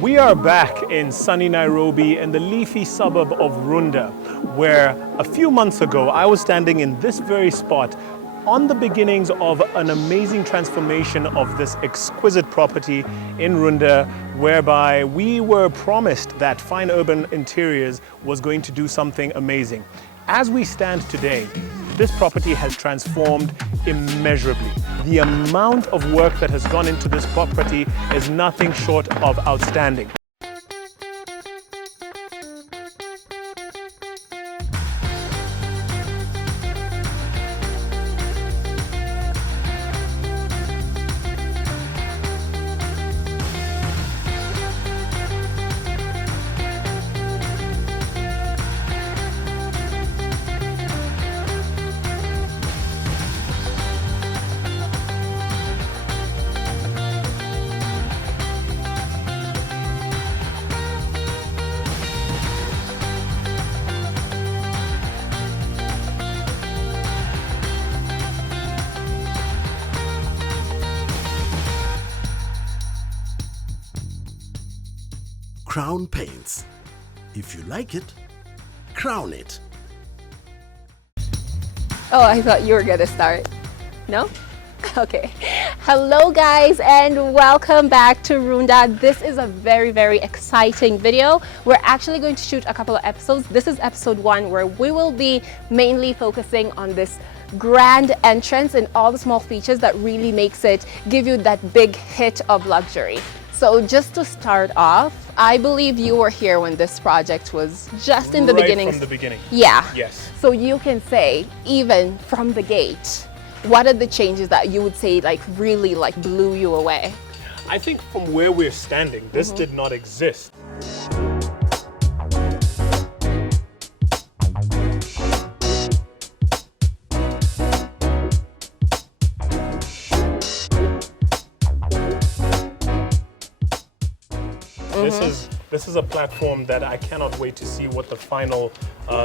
We are back in sunny Nairobi in the leafy suburb of Runda, where a few months ago I was standing in this very spot on the beginnings of an amazing transformation of this exquisite property in Runda, whereby we were promised that Fine Urban Interiors was going to do something amazing. As we stand today, this property has transformed immeasurably. The amount of work that has gone into this property is nothing short of outstanding. Crown Paints. If you like it, crown it. Oh, I thought you were gonna start. No? Okay. Hello guys and welcome back to Runda. This is a very exciting video. We're actually going to shoot a couple of episodes. This is episode 1 where we will be mainly focusing on this grand entrance and all the small features that really makes it give you that big hit of luxury. So just to start off, I believe you were here when this project was just in the beginning. From the beginning. Yeah. Yes. So you can say, even from the gate, what are the changes that you would say really blew you away? I think from where we're standing, this did not exist. This is a platform that I cannot wait to see what the final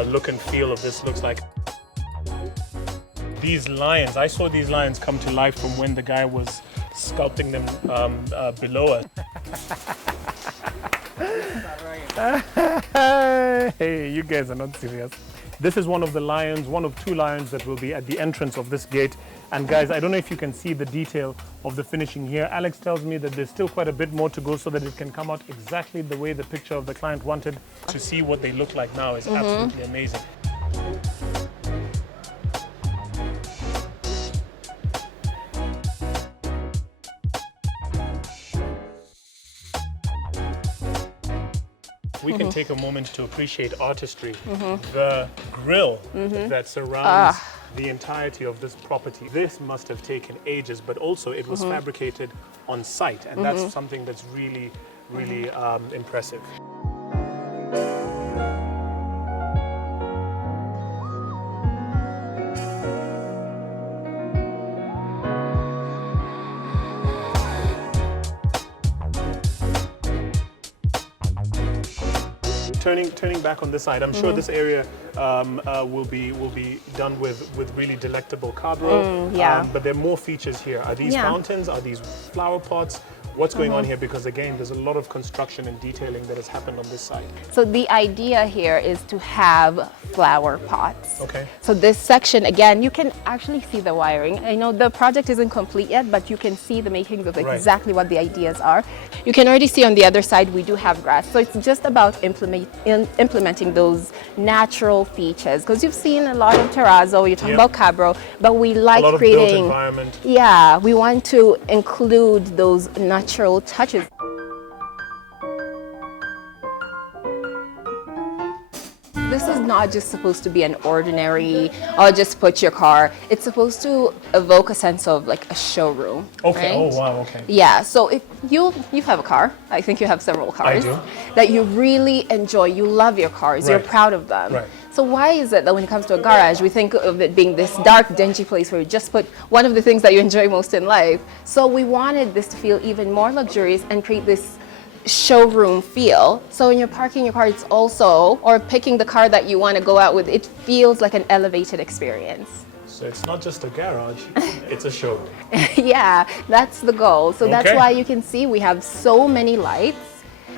look and feel of this looks like. These lions, I saw these lions come to life from when the guy was sculpting them below us. Hey, you guys are not serious. This is one of the lions, one of 2 lions that will be at the entrance of this gate. And guys, I don't know if you can see the detail of the finishing here. Alex tells me that there's still quite a bit more to go so that it can come out exactly the way the picture of the client wanted. To see what they look like now is absolutely amazing. We can take a moment to appreciate artistry. The grill that surrounds the entirety of this property. This must have taken ages, but also it was fabricated on site, and that's something that's really impressive. Turning back on this side, I'm sure this area will be done with really delectable cardboard. But there are more features here. Are these fountains? Are these flower pots? What's going on here? Because again, there's a lot of construction and detailing that has happened on this side. So the idea here is to have flower pots. Okay. So this section, again, you can actually see the wiring. I know the project isn't complete yet, but you can see the makings of exactly what the ideas are. You can already see on the other side, we do have grass. So it's just about implementing those natural features. Because you've seen a lot of terrazzo, you're talking about cabro, but we like creating... built environment. Yeah, we want to include those natural touches. This is not just supposed to be an ordinary, or just put your car. It's supposed to evoke a sense of like a showroom. Okay. Right? Oh wow. Okay. Yeah. So if you have a car, I think you have several cars I do. that you really enjoy. You love your cars. You're proud of them. Right. So why is it that when it comes to a garage, we think of it being this dark, dingy place where you just put one of the things that you enjoy most in life? So we wanted this to feel even more luxurious and create this showroom feel. So when you're parking your car, it's also, or picking the car that you want to go out with, it feels like an elevated experience. So it's not just a garage, it's a showroom. Yeah, that's the goal. So that's why you can see we have so many lights.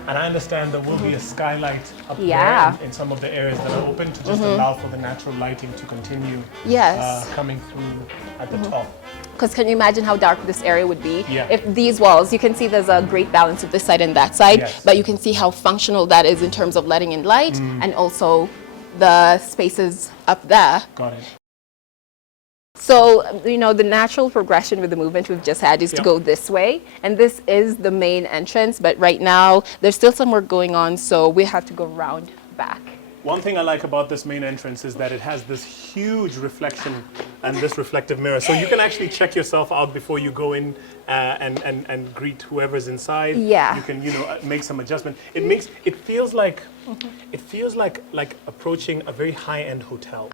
And I understand there will be a skylight up Yeah. there in some of the areas that are open to just allow for the natural lighting to continue Yes. coming through at the top. Because can you imagine how dark this area would be Yeah. if these walls, you can see there's a great balance of this side and that side, Yes. but you can see how functional that is in terms of letting in light and also the spaces up there. Got it. So, you know, the natural progression with the movement we've just had is to Yeah. go this way, and this is the main entrance, but right now there's still some work going on, so we have to go round back. One thing I like about this main entrance is that it has this huge reflection and this reflective mirror. So you can actually check yourself out before you go in and greet whoever's inside. Yeah. You can, you know, make some adjustment. It feels like approaching a very high-end hotel.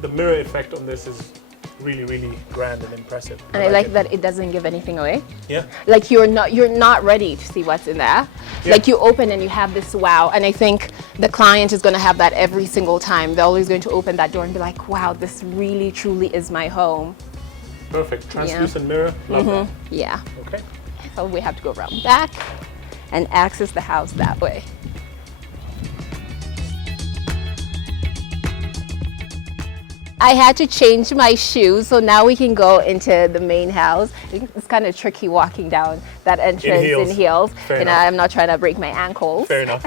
The mirror effect on this is really, really grand and impressive. And I like it. that it doesn't give anything away. Yeah. Like you're not ready to see what's in there. Yeah. Like you open and you have this wow, and I think the client is going to have that every single time. They're always going to open that door and be like, wow, this really truly is my home. Perfect. Translucent mirror. Love that. Yeah. Okay. So we have to go around back and access the house that way. I had to change my shoes, so now we can go into the main house. It's kind of tricky walking down that entrance in heels. Fair And enough. I'm not trying to break my ankles. Fair enough.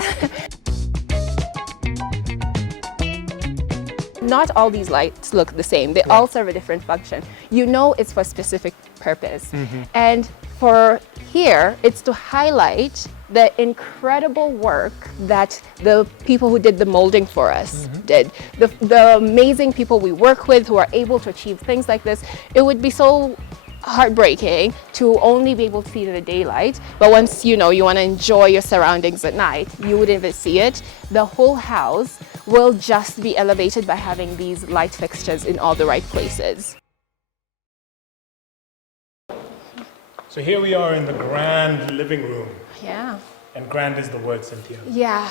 Not all these lights look the same. They all serve a different function. You know it's for a specific purpose. And for here, it's to highlight the incredible work that the people who did the molding for us did. The amazing people we work with who are able to achieve things like this. It would be so heartbreaking to only be able to see it in the daylight, but once you know you want to enjoy your surroundings at night, you wouldn't even see it. The whole house will just be elevated by having these light fixtures in all the right places. So here we are in the grand living room. Yeah. And grand is the word, Cynthia. Yeah.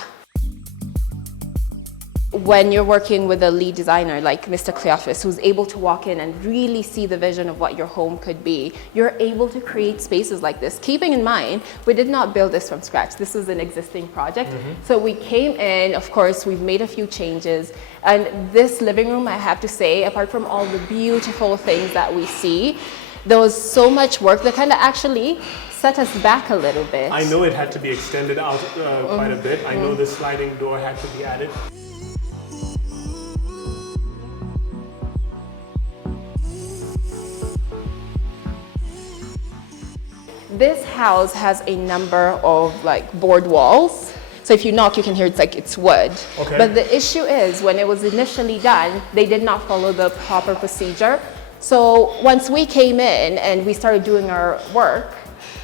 When you're working with a lead designer like Mr. Cleophas, who's able to walk in and really see the vision of what your home could be, you're able to create spaces like this. Keeping in mind, we did not build this from scratch. This was an existing project. So we came in, of course, we've made a few changes. And this living room, I have to say, apart from all the beautiful things that we see, there was so much work that kind of actually set us back a little bit. I know it had to be extended out quite a bit. I know the sliding door had to be added. This house has a number of like board walls. So if you knock, you can hear it's wood. Okay. But the issue is when it was initially done, they did not follow the proper procedure. So once we came in and we started doing our work,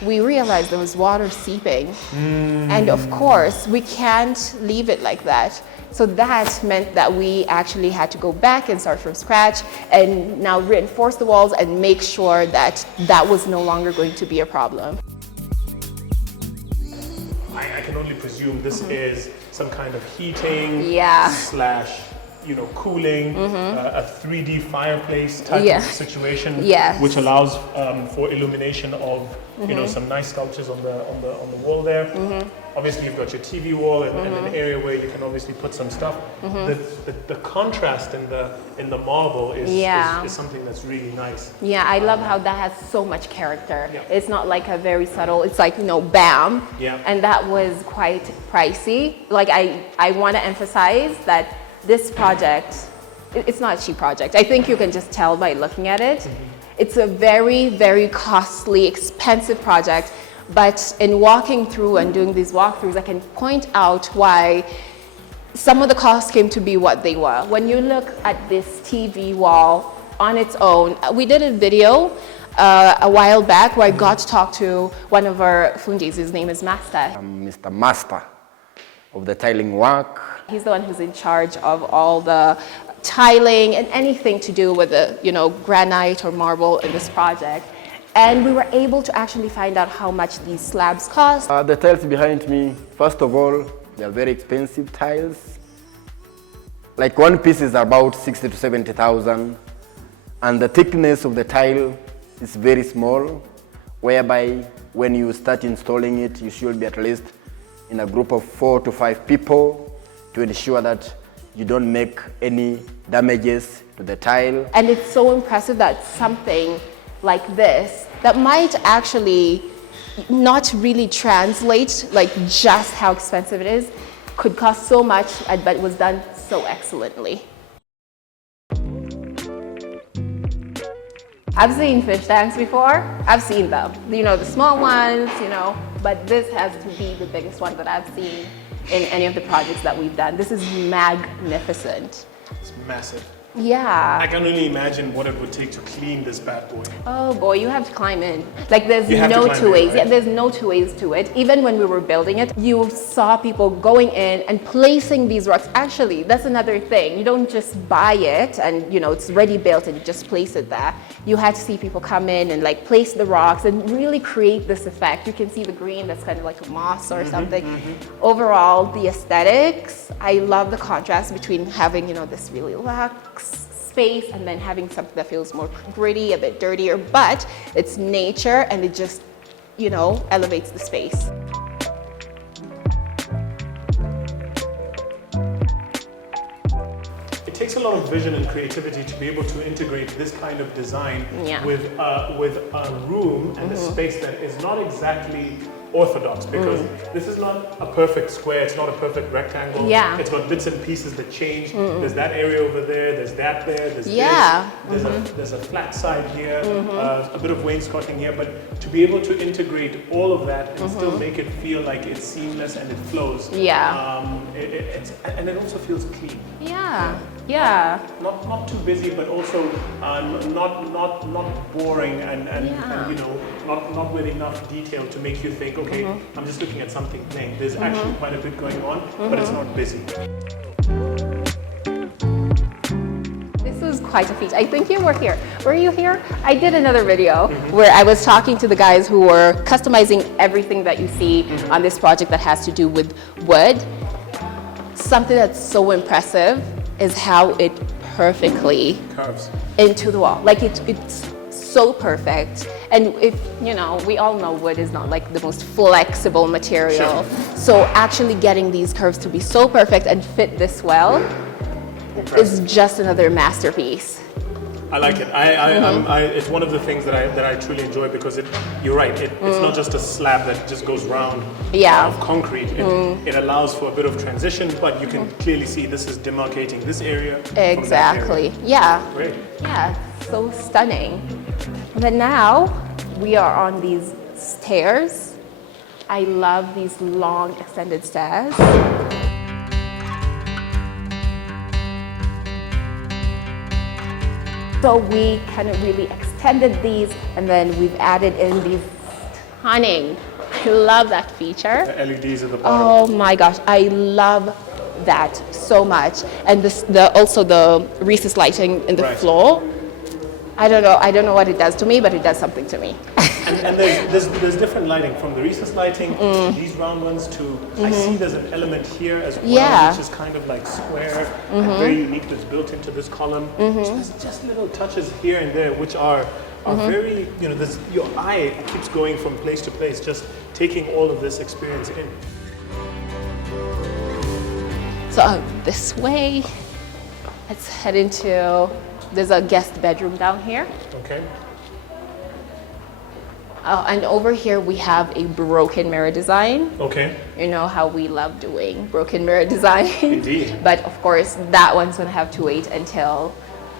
we realized there was water seeping. And of course, we can't leave it like that. So that meant that we actually had to go back and start from scratch and now reinforce the walls and make sure that that was no longer going to be a problem. I can only presume this is some kind of heating slash, you know, cooling, a 3D fireplace type of situation, which allows for illumination of, you know, some nice sculptures on the wall there. Obviously, you've got your TV wall and an area where you can obviously put some stuff. The contrast in the marble is something that's really nice. Yeah, I love how that has so much character. It's not like a very subtle, it's like, you know, bam. And that was quite pricey. Like I want to emphasize that this project, it's not a cheap project. I think you can just tell by looking at it. It's a very, very costly, expensive project. But in walking through and doing these walkthroughs, I can point out why some of the costs came to be what they were. When you look at this TV wall on its own, we did a video a while back where I got to talk to one of our fundis. His name is Master. I'm Mr. Master of the tiling work. He's the one who's in charge of all the tiling and anything to do with the, granite or marble in this project. And we were able to actually find out how much these slabs cost. The tiles behind me, first of all, they are very expensive tiles. Like one piece is about 60 to 70,000, and the thickness of the tile is very small, whereby when you start installing it, you should be at least in a group of 4 to 5 people to ensure that you don't make any damages to the tile. And it's so impressive that something like this, that might actually not really translate like just how expensive it is, could cost so much, but it was done so excellently. I've seen fish tanks before. I've seen them, the small ones, but this has to be the biggest one that I've seen in any of the projects that we've done. This is magnificent. It's massive. Yeah. I can only imagine what it would take to clean this bad boy. Oh boy, you have to climb in. Like there's You have to no climb two in, ways. right? Yeah, there's no two ways to it. Even when we were building it, you saw people going in and placing these rocks. Actually, that's another thing. You don't just buy it and it's ready built and you just place it there. You had to see people come in and like place the rocks and really create this effect. You can see the green that's kind of like moss or something. Overall, the aesthetics, I love the contrast between having, this really luxe space and then having something that feels more gritty, a bit dirtier, but it's nature and it just, elevates the space. It takes a lot of vision and creativity to be able to integrate this kind of design Yeah. with a room and a space that is not exactly orthodox, because this is not a perfect square, it's not a perfect rectangle. Yeah. It's got bits and pieces that change. There's that area over there, there's that there, there's Yeah. this, there's a flat side here, a bit of wainscoting here, but to be able to integrate all of that and still make it feel like it's seamless and it flows. Yeah. And it also feels clean. Yeah. Yeah. Not too busy, but also not boring and not with enough detail to make you think, okay, I'm just looking at something plain. There's actually quite a bit going on, but it's not busy. This was quite a feat. I think you were here. Were you here? I did another video where I was talking to the guys who were customizing everything that you see on this project that has to do with wood. Something that's so impressive is how it perfectly Curves. into the wall. Like it's so perfect. And if, we all know wood is not like the most flexible material. Sure. So actually getting these curves to be so perfect and fit this well is just another masterpiece. I like it. It's one of the things that I truly enjoy, because you're right. It's not just a slab that just goes round of concrete. It allows for a bit of transition, but you can clearly see this is demarcating this area. Exactly. From that area. Yeah. Great. Yeah. So stunning. But now we are on these stairs. I love these long extended stairs. So we kind of really extended these, and then we've added in these stunning. I love that feature. The LEDs at the bottom. Oh my gosh, I love that so much. And also the recessed lighting in the floor. I don't know what it does to me, but it does something to me. And there's different lighting, from the recessed lighting to these round ones to, I see there's an element here as well, which is kind of like square and very unique, that's built into this column. So there's just little touches here and there which are very, your eye keeps going from place to place, just taking all of this experience in. So this way, let's head into, there's a guest bedroom down here. Okay. And over here we have a broken mirror design. Okay. You know how we love doing broken mirror design. Indeed. But of course, that one's gonna have to wait until,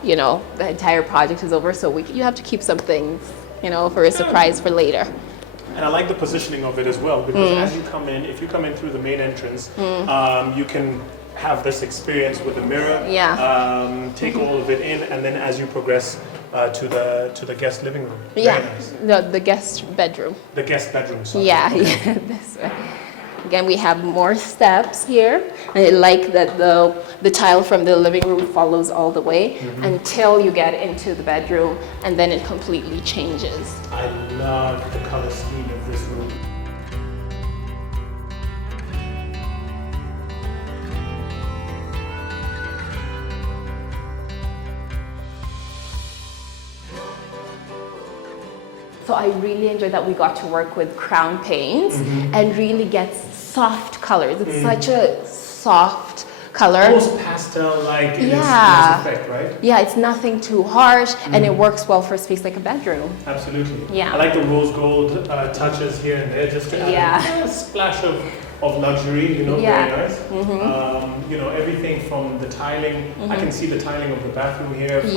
the entire project is over. So you have to keep some things, for a surprise for later. And I like the positioning of it as well, because as you come in, if you come in through the main entrance, you can have this experience with the mirror, take all of it in, and then as you progress to the guest living room. Yeah, Very nice. the guest bedroom. The guest bedroom. Sorry. Yeah, Okay. yeah, this way. Again, we have more steps here. And I like that the tile from the living room follows all the way until you get into the bedroom, and then it completely changes. I love the color scheme of this room. So I really enjoyed that we got to work with crown paints and really get soft colors. It's such a soft color. Almost pastel-like in its effect, right? Yeah, it's nothing too harsh, and it works well for a space like a bedroom. Absolutely. Yeah. I like the rose gold touches here and there, just to add a splash of luxury, you know, very nice. You know, everything from the tiling, I can see the tiling of the bathroom here, from,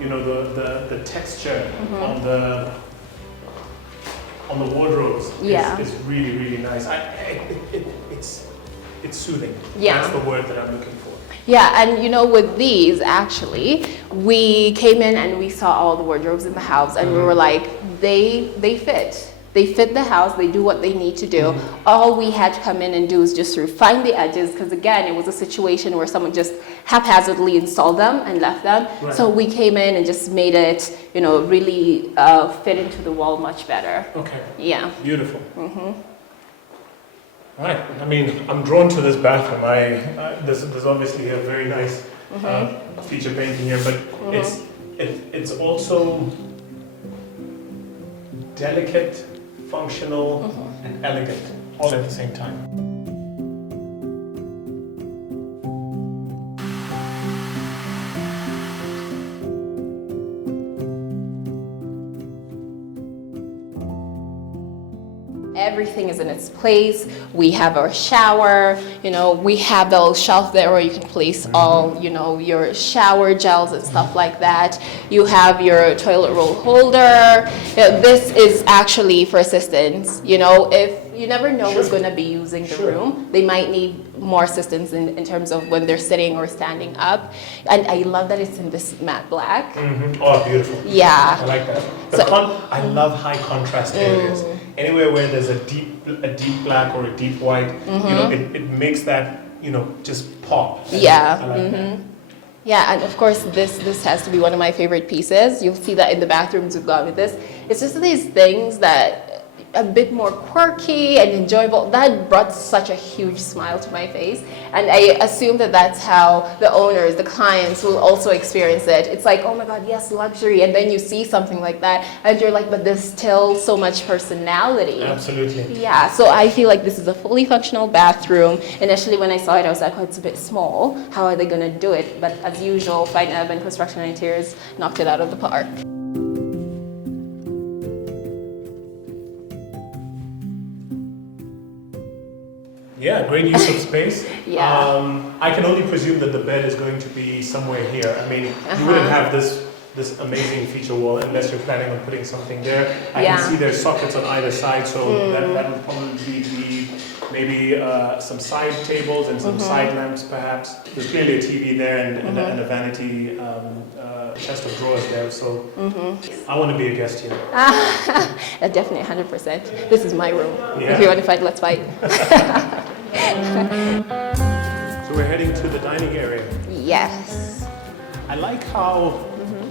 you know, the texture on the wardrobes is really, really nice. It's soothing. Yeah. That's the word that I'm looking for. Yeah, and you know, with these, actually, we came in and we saw all the wardrobes in the house, and we were like, they fit. They fit the house, they do what they need to do. All we had to come in and do is just refine the edges, because again, it was a situation where someone just haphazardly installed them and left them. Right. So we came in and just made it, you know, really fit into the wall much better. Okay. Yeah. Beautiful. Right. I mean, I'm drawn to this bathroom. There's obviously a very nice feature painting here, but it's also delicate, functional, and elegant, all at the same time. Everything is in its place. We have our shower, you know, we have the shelf there where you can place all, you know, your shower gels and stuff like that. You have your toilet roll holder. You know, this is actually for assistance. You know, if you never know who's going to be using the room, they might need more assistance in terms of when they're sitting or standing up. And I love that it's in this matte black. Oh, beautiful. Yeah. I like that. I love high contrast areas. Anywhere where there's a deep black or a deep white, you know, it makes that, you know, just pop. Yeah. I like that. Yeah, and of course this has to be one of my favorite pieces. You'll see that in the bathrooms we've gone with this. It's just these things that a bit more quirky and enjoyable. That brought such a huge smile to my face. And I assume that that's how the owners, the clients will also experience it. It's like, oh my God, yes, luxury. And then you see something like that and you're like, but there's still so much personality. Absolutely. Yeah, so I feel like this is a fully functional bathroom. Initially when I saw it, I was like, oh, it's a bit small. How are they gonna do it? But as usual, Fine Urban Construction and Interiors knocked it out of the park. Yeah, great use of space. Yeah. I can only presume that the bed is going to be somewhere here. I mean, you wouldn't have this amazing feature wall unless you're planning on putting something there. I can see there's sockets on either side, so that would probably be maybe some side tables and some side lamps perhaps. There's clearly a TV there and a vanity chest of drawers there, so I want to be a guest here. Definitely 100%. This is my room. Yeah. If you want to fight, let's fight. So we're heading to the dining area. Yes. I like how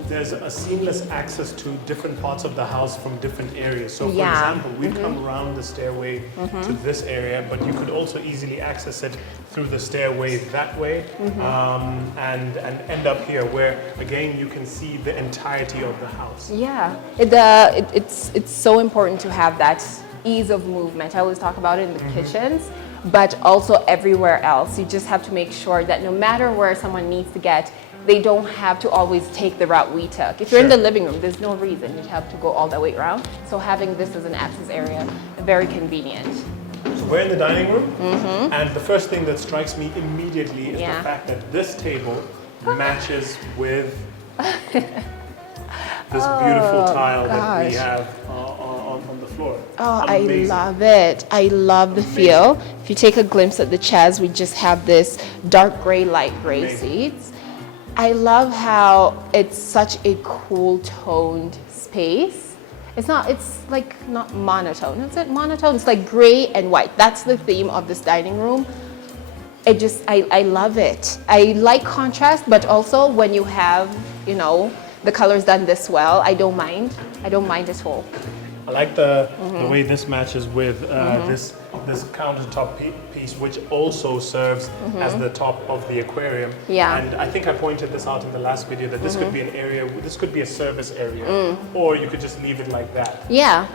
there's a seamless access to different parts of the house from different areas. So for example, we come around the stairway to this area, but you could also easily access it through the stairway that way and end up here where again you can see the entirety of the house. Yeah, it's so important to have that ease of movement. I always talk about it in the kitchens, but also everywhere else. You just have to make sure that no matter where someone needs to get, they don't have to always take the route we took. If you're in the living room, there's no reason you'd have to go all the way around. So having this as an access area, very convenient. So we're in the dining room, and the first thing that strikes me immediately is the fact that this table matches with this beautiful tile that we have on the floor. Oh, Amazing. I love it. I love the feel. If you take a glimpse at the chairs, we just have this dark gray, light gray seats. I love how it's such a cool toned space. it's like not monotone. Is it monotone? It's like gray and white. That's the theme of this dining room. I love it. I like contrast, but also when you have, you know, the colors done this well, I don't mind. I don't mind at all. I like the way this matches with this countertop piece, which also serves as the top of the aquarium. Yeah. And I think I pointed this out in the last video that this could be an area, this could be a service area, or you could just leave it like that. Yeah.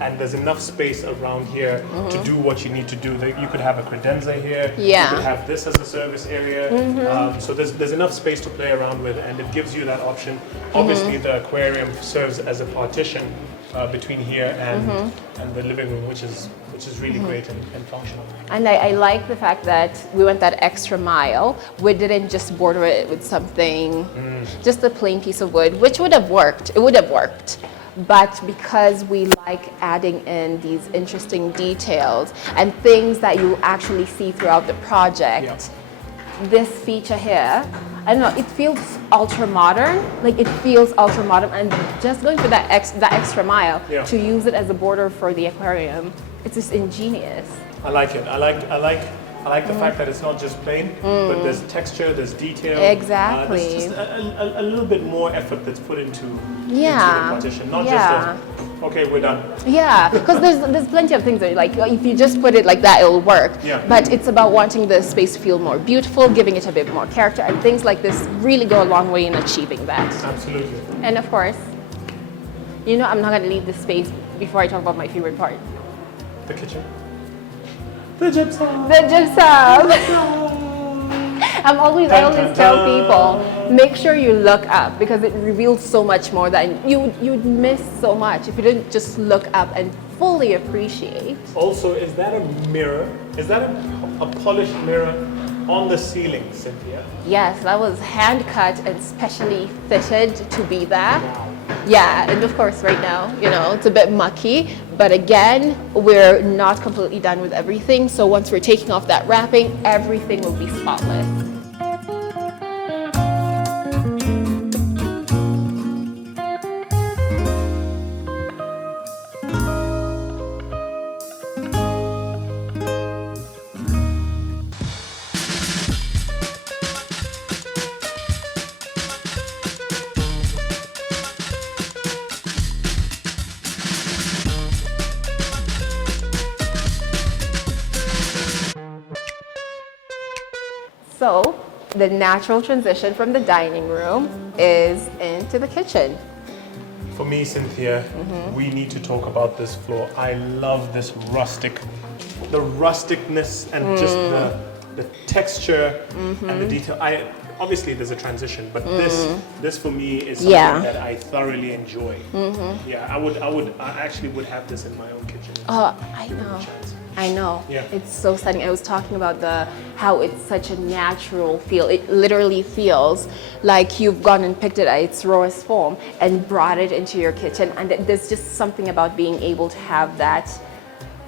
And there's enough space around here to do what you need to do. You could have a credenza here. Yeah. You could have this as a service area. So there's enough space to play around with, and it gives you that option. Obviously, the aquarium serves as a partition between here and the living room, which is really great and functional. And I like the fact that we went that extra mile. We didn't just border it with something, just a plain piece of wood, which would have worked. It would have worked. But because we like adding in these interesting details and things that you actually see throughout the project, this feature here, I don't know, it feels ultra modern. Like it feels ultra modern, and just going for that extra mile to use it as a border for the aquarium, it's just ingenious. I like it. I like the fact that it's not just plain, but there's texture, there's detail. Exactly. There's just a little bit more effort that's put into the partition, not just a, okay, we're done. Yeah, because there's plenty of things that like if you just put it like that, it'll work. Yeah. But it's about wanting the space to feel more beautiful, giving it a bit more character, and things like this really go a long way in achieving that. Absolutely. And of course, you know, I'm not gonna leave this space before I talk about my favorite part. The kitchen. The gypsum. The gypsum. I always tell people, make sure you look up because it reveals so much more that you'd miss so much if you didn't just look up and fully appreciate. Also, is that a mirror? Is that a polished mirror on the ceiling, Cynthia? Yes, that was hand cut and specially fitted to be that. Wow. Yeah, and of course right now, you know, it's a bit mucky, but again, we're not completely done with everything. So once we're taking off that wrapping, everything will be spotless. So the natural transition from the dining room is into the kitchen. For me, Cynthia, we need to talk about this floor. I love this the rusticness and just the texture and the detail. Obviously there's a transition, but this for me is something that I thoroughly enjoy. Yeah, I actually would have this in my own kitchen. Oh, I know. Yeah. It's so stunning. I was talking about how it's such a natural feel. It literally feels like you've gone and picked it at its rawest form and brought it into your kitchen. And there's just something about being able to have that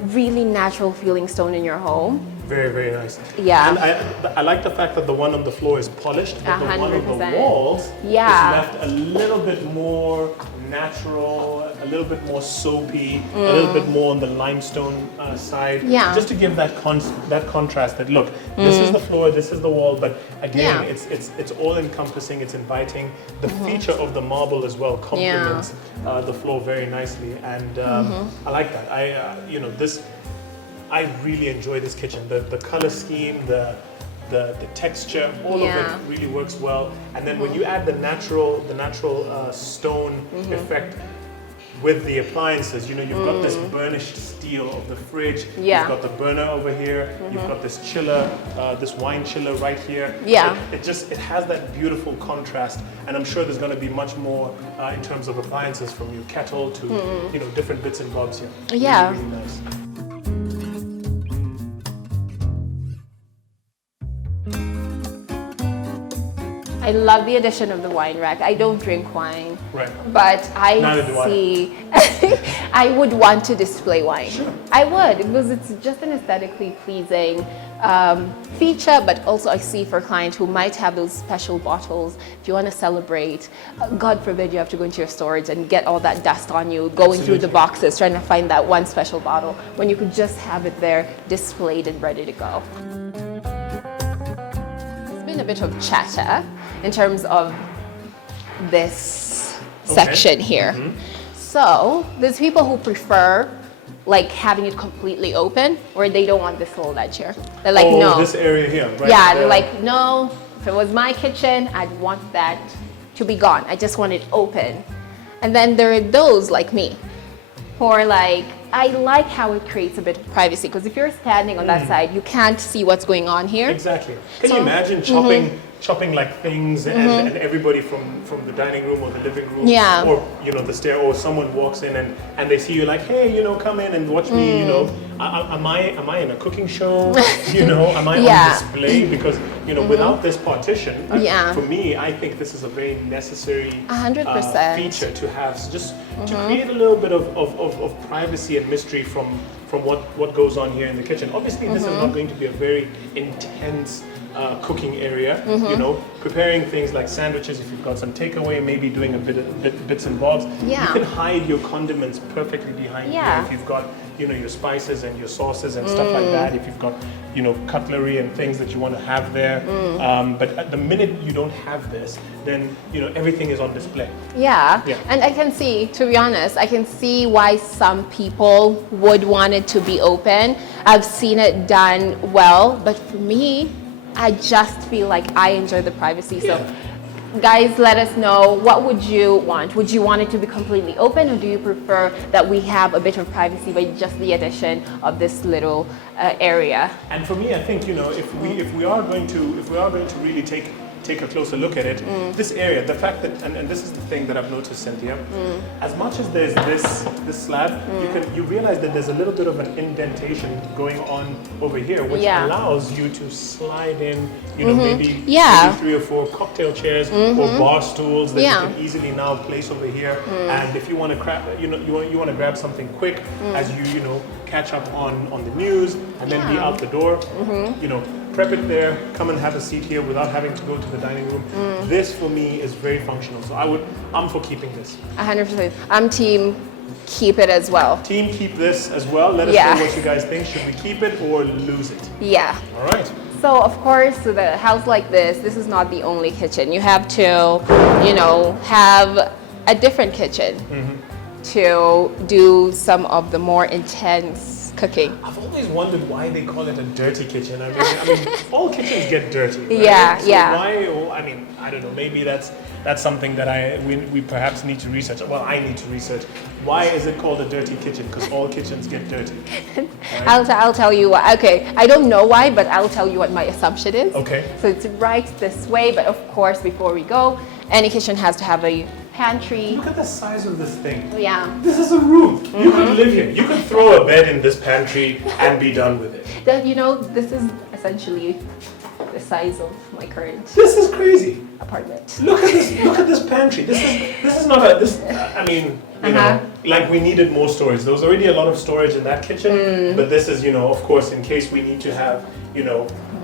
really natural feeling stone in your home. Very, very nice. Yeah. And I like the fact that the one on the floor is polished, but the one on the 100%. walls is left a little bit more natural, a little bit more soapy, a little bit more on the limestone side. Yeah. Just to give that contrast that, look, this is the floor, this is the wall, but again, it's all encompassing, it's inviting. The feature of the marble as well complements the floor very nicely, and I like that. I really enjoy this kitchen. The color scheme, the texture, all of it really works well. And then when you add the natural stone effect with the appliances, you know, you've got this burnished steel of the fridge. Yeah. You've got the burner over here. You've got this chiller, this wine chiller right here. Yeah. It has that beautiful contrast, and I'm sure there's going to be much more in terms of appliances, from your kettle to you know, different bits and bobs here. Yeah. Really, really nice. I love the addition of the wine rack. I don't drink wine, Right. but Neither do I. see, I would want to display wine. Sure. I would, because it's just an aesthetically pleasing feature, but also I see for clients who might have those special bottles. If you want to celebrate, God forbid you have to go into your storage and get all that dust on you, going through the boxes, trying to find that one special bottle, when you could just have it there displayed and ready to go. It's been a bit of chatter in terms of this section here. So there's people who prefer like having it completely open, or they don't want this little ledge here. They're like, Oh, no. this area here, right? Yeah, they're like, no, if it was my kitchen, I'd want that to be gone. I just want it open. And then there are those like me who are like, I like how it creates a bit of privacy, because if you're standing on that side, you can't see what's going on here. Exactly. Can So- you imagine chopping like things and everybody from the dining room or the living room, Yeah. or the stair, or someone walks in and they see you like, hey, come in and watch me, am I in a cooking show? Am I Yeah. on display? Because without this partition, Yeah. for me, I think this is a very necessary 100%. feature to have, just to create a little bit of privacy and mystery from what goes on here in the kitchen. Obviously, this is not going to be a very intense cooking area. Preparing things like sandwiches, if you've got some takeaway, maybe doing a bits and bobs. Yeah. You can hide your condiments perfectly behind Yeah. here if you've got your spices and your sauces and stuff like that. If you've got cutlery and things that you want to have there. But at the minute you don't have this, then everything is on display. Yeah. Yeah. And I can see, to be honest, I can see why some people would want it to be open. I've seen it done well, but for me, I just feel like I enjoy the privacy. So guys, let us know, what would you want? Would you want it to be completely open, or do you prefer that we have a bit of privacy by just the addition of this little area? And for me, I think if we are going to really take a closer look at it, this area, the fact that, and this is the thing that I've noticed, Cynthia, as much as there's this slab, you realize that there's a little bit of an indentation going on over here, which allows you to slide in, maybe 3 or 4 cocktail chairs or bar stools that you can easily now place over here. And if you want to you want to grab something quick as you catch up on the news and then be out the door, prep it there, come and have a seat here without having to go to the dining room. This for me is very functional, so I'm for keeping this. 100%. I'm team keep it as well. Team keep this as well. Let us know what you guys think. Should we keep it or lose it? Yeah. All right. So of course, with a house like this is not the only kitchen. You have to, have a different kitchen to do some of the more intense cooking. I've always wondered why they call it a dirty kitchen. I mean all kitchens get dirty. Right? Yeah, so why? I don't know. Maybe that's something that we perhaps need to research. Well, I need to research. Why is it called a dirty kitchen? Because all kitchens get dirty. Right? I'll tell you why. Okay, I don't know why, but I'll tell you what my assumption is. Okay. So it's right this way, but of course, before we go, any kitchen has to have a pantry. Look at the size of this thing. Yeah. This is a room. You could live here. You could throw a bed in this pantry and be done with it. That this is essentially the size of my current This is crazy. apartment. Look at this. Look at this pantry. This is not a this. I mean, like we needed more storage. There was already a lot of storage in that kitchen, but this is, of course, in case we need to have,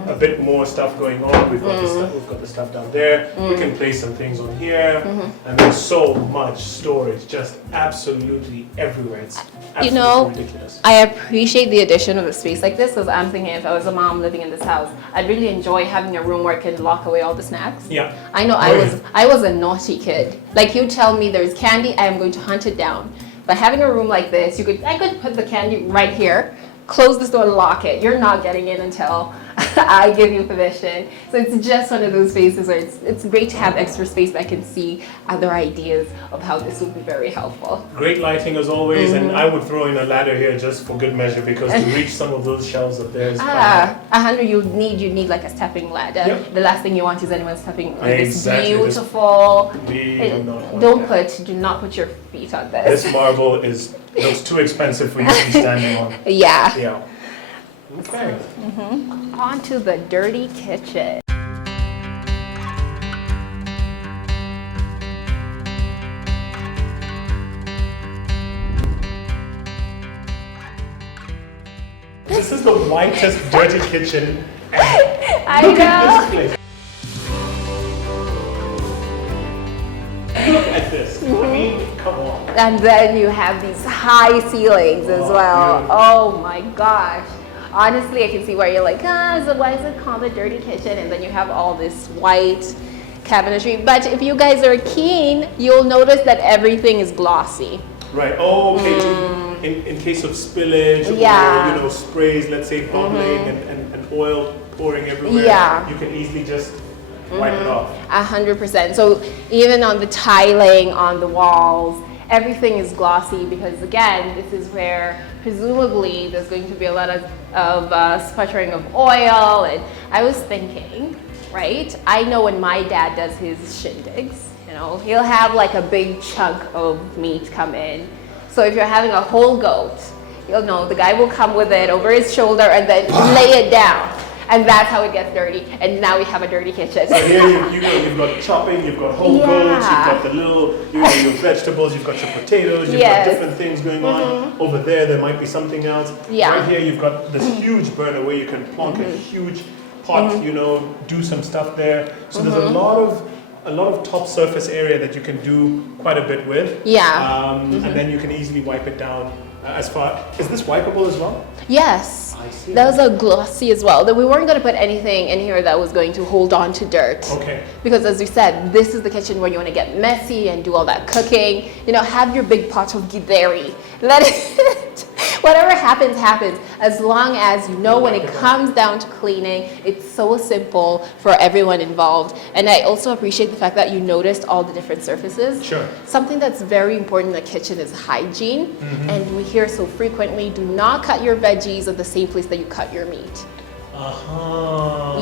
a bit more stuff going on. We've got the stuff down there. We can place some things on here, and there's so much storage, just absolutely everywhere. It's absolutely ridiculous. I appreciate the addition of a space like this, because I'm thinking if I was a mom living in this house, I'd really enjoy having a room where I can lock away all the snacks. Yeah. I know I was a naughty kid. Like, you tell me there's candy, I am going to hunt it down. But having a room like this, I could put the candy right here, close this door and lock it. You're not getting in until I give you permission. So it's just one of those spaces where it's great to have extra space, but I can see other ideas of how this would be very helpful. Great lighting as always, and I would throw in a ladder here just for good measure, because to reach some of those shelves up there is quite high. You need like a stepping ladder. Yep. The last thing you want is anyone stepping on Exactly. this beautiful. Do not put your feet on this. This marble looks too expensive for you to be standing on. Yeah. Yeah. Okay. On to the dirty kitchen. This is the whitest dirty kitchen. I Look know. at this place. Look at this. I mean, come on. And then you have these high ceilings as well. beautiful. Oh my gosh. Honestly, I can see where you're like, so why is it called a dirty kitchen? And then you have all this white cabinetry. But if you guys are keen, you'll notice that everything is glossy. Right. Oh, okay. In case of spillage Yeah. or sprays, let's say bubbling and oil pouring everywhere, Yeah. you can easily just wipe it off. 100%. So even on the tiling on the walls, everything is glossy because again, this is where presumably there's going to be a lot of sputtering of oil. And I was thinking, right? I know when my dad does his shindigs, he'll have like a big chunk of meat come in. So if you're having a whole goat, you'll know the guy will come with it over his shoulder and then lay it down. And that's how it gets dirty. And now we have a dirty kitchen. So here you've got chopping, you've got whole goats, you've got the little, your vegetables, you've got your potatoes, you've got different things going on. Over there might be something else. Yeah. Right here you've got this huge burner where you can plonk a huge pot, do some stuff there. So there's a lot of top surface area that you can do quite a bit with. Yeah. And then you can easily wipe it down. Is this wipeable as well? Yes. I see. Those are glossy as well. That we weren't going to put anything in here that was going to hold on to dirt. Okay. Because as you said, this is the kitchen where you want to get messy and do all that cooking. Have your big pot of gideri. Let it, whatever happens, happens. As long as when it comes down to cleaning, it's so simple for everyone involved. And I also appreciate the fact that you noticed all the different surfaces. Sure. Something that's very important in the kitchen is hygiene. And we hear so frequently, do not cut your veggies at the same place that you cut your meat.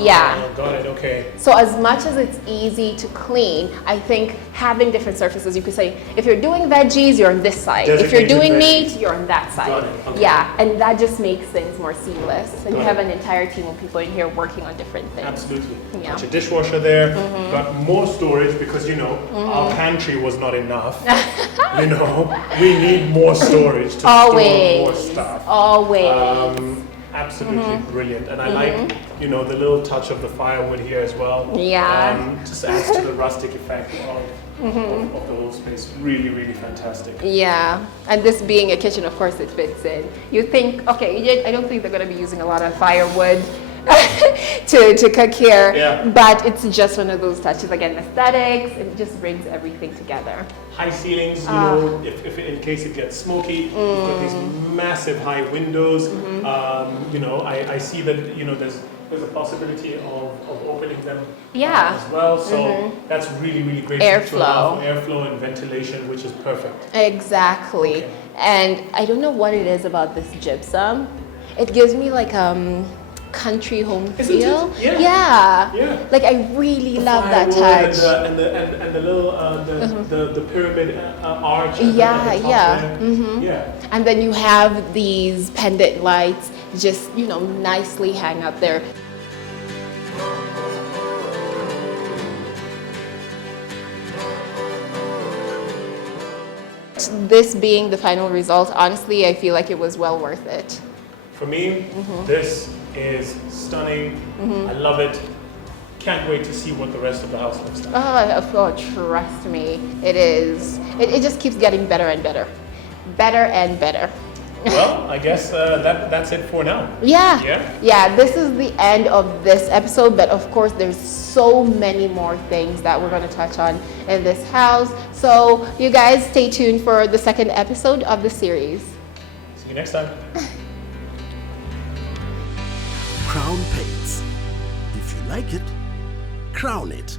Yeah. Got it, okay. So as much as it's easy to clean, I think having different surfaces, you could say, if you're doing veggies, you're on this side. If you're Designated doing veggies. meat, you're on that side. Got it, okay. Yeah, and that just makes things more seamless. And you Got have it. an entire team of people in here working on different things. Absolutely. Yeah. Got your dishwasher there. Got more storage because our pantry was not enough. We need more storage to store more stuff. Always. Absolutely brilliant, and I like the little touch of the firewood here as well. Yeah. Just adds to the rustic effect of the whole space. Really, really fantastic. Yeah, and this being a kitchen, of course, it fits in. You think, okay, I don't think they're going to be using a lot of firewood to cook here, but it's just one of those touches. Again, aesthetics, it just brings everything together. High ceilings, if in case it gets smoky, you've got these massive high windows. I see that there's a possibility of opening them as well. So that's really, really great. Airflow and ventilation, which is perfect. Exactly. Okay. And I don't know what it is about this gypsum. It gives me like country home Isn't it? feel. Yeah. Like I really love that touch. And the little the pyramid arch. Yeah. And then you have these pendant lights just nicely hang up there. This being the final result, honestly, I feel like it was well worth it. For me, this is stunning. I love it. Can't wait to see what the rest of the house looks like. Oh, trust me, it is. It just keeps getting better and better. Better and better. Well, I guess that's it for now. Yeah, this is the end of this episode, but of course there's so many more things that we're going to touch on in this house. So you guys stay tuned for the second episode of the series. See you next time. Crown Paints. If you like it, crown it.